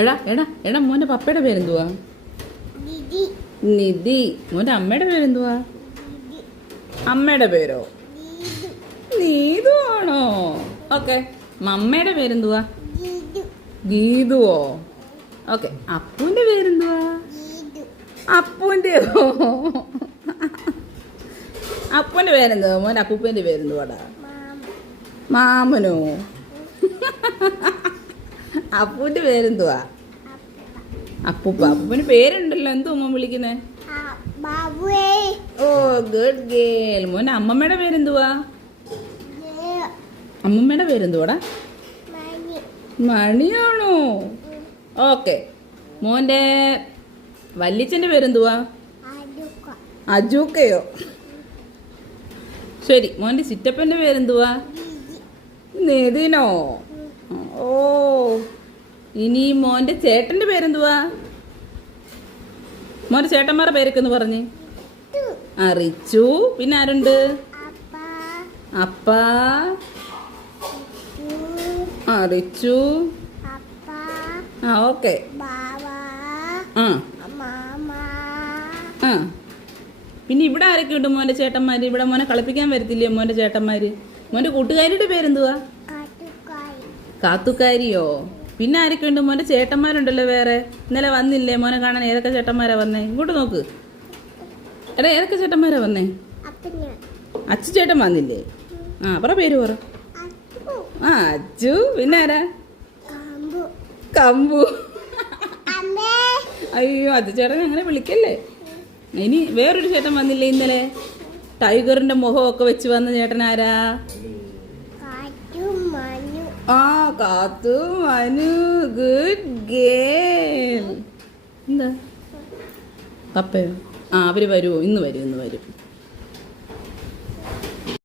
എടാ എടാ എടാ മോന്റെ പപ്പയുടെ പേരെന്തുവാ? നിധി. മോന്റെ അമ്മയുടെ പേരെന്തുവാ? അമ്മയുടെ പേരോ? നീതു ആണോ? ഓക്കെ. മമ്മയുടെ പേരെന്തുവാ? ഗീതുവോ? ഓക്കെ. അപ്പൂന്റെ പേരെന്തുവാ? അപ്പൂന്റെയോ? അപ്പൂന്റെ പേരെന്തുവാ? മോന്റെ അപ്പൂപ്പന്റെ പേരെന്തുവാടാ? മാമനോ? അപ്പൂന്റെ പേരെന്തുവാ? അപ്പൂപ്പ. അപ്പൂപ്പന് പേരുണ്ടല്ലോ. എന്തോ മോൻ വിളിക്കുന്നേ? ഓ ഗുഡ് ഗേൾ. മോന്റെ അമ്മമ്മയുടെ പേരെന്തുവാ? അമ്മമ്മയുടെ പേരെന്തുവാടാ? മണിയാണോ? ഓക്കെ. മോന്റെ വല്യച്ഛന്റെ പേരെന്തുവാ? അജൂക്കയോ? ശരി. മോന്റെ ചിറ്റപ്പന്റെ പേരെന്തുവാ? നിതിനോ? ഓ. ഇനി മോന്റെ ചേട്ടന്റെ പേരെന്തുവാ? മോന്റെ ചേട്ടന്മാരുടെ പേരൊക്കെ ഒന്ന് പറഞ്ഞേ. ആ റിച്ചു. പിന്നെ ആരുണ്ട്? അപ്പ. ആ റിച്ചു. ആ ഓക്കെ. ആ ആ പിന്നെ ഇവിടെ ആരൊക്കെ ഉണ്ട് മോന്റെ ചേട്ടന്മാര്? ഇവിടെ മോനെ കളിപ്പിക്കാൻ വരത്തില്ലേ മോന്റെ ചേട്ടന്മാര്? മോന്റെ കൂട്ടുകാരിയുടെ പേരെന്തുവാ? കാത്തുക്കാരിയോ? പിന്നെ ആരൊക്കെ ഉണ്ട്? മോന്റെ ചേട്ടന്മാരുണ്ടല്ലോ വേറെ. ഇന്നലെ വന്നില്ലേ മോനെ കാണാൻ? ഏതൊക്കെ ചേട്ടന്മാരാ വന്നേ? ഇങ്ങോട്ട് നോക്ക്. എടാ ഏതൊക്കെ ചേട്ടന്മാരാ വന്നേ? അച്ചു ചേട്ടൻ വന്നില്ലേ? ആ പറ പേര് പറ. ആ അച്ചു. പിന്നെ ആരാ? കമ്പു. അയ്യോ അച്ചു ചേട്ടൻ അങ്ങനെ വിളിക്കല്ലേ. ഇനി വേറൊരു ചേട്ടൻ വന്നില്ലേ ഇന്നലെ? ടൈഗറിന്റെ മുഖമൊക്കെ വെച്ച് വന്ന ചേട്ടൻ ആരാ? ആ കാത്തു മനു. Good girl. എന്താ പപ്പയോ? ആ അവര് വരുമോ? ഇന്ന് വരും.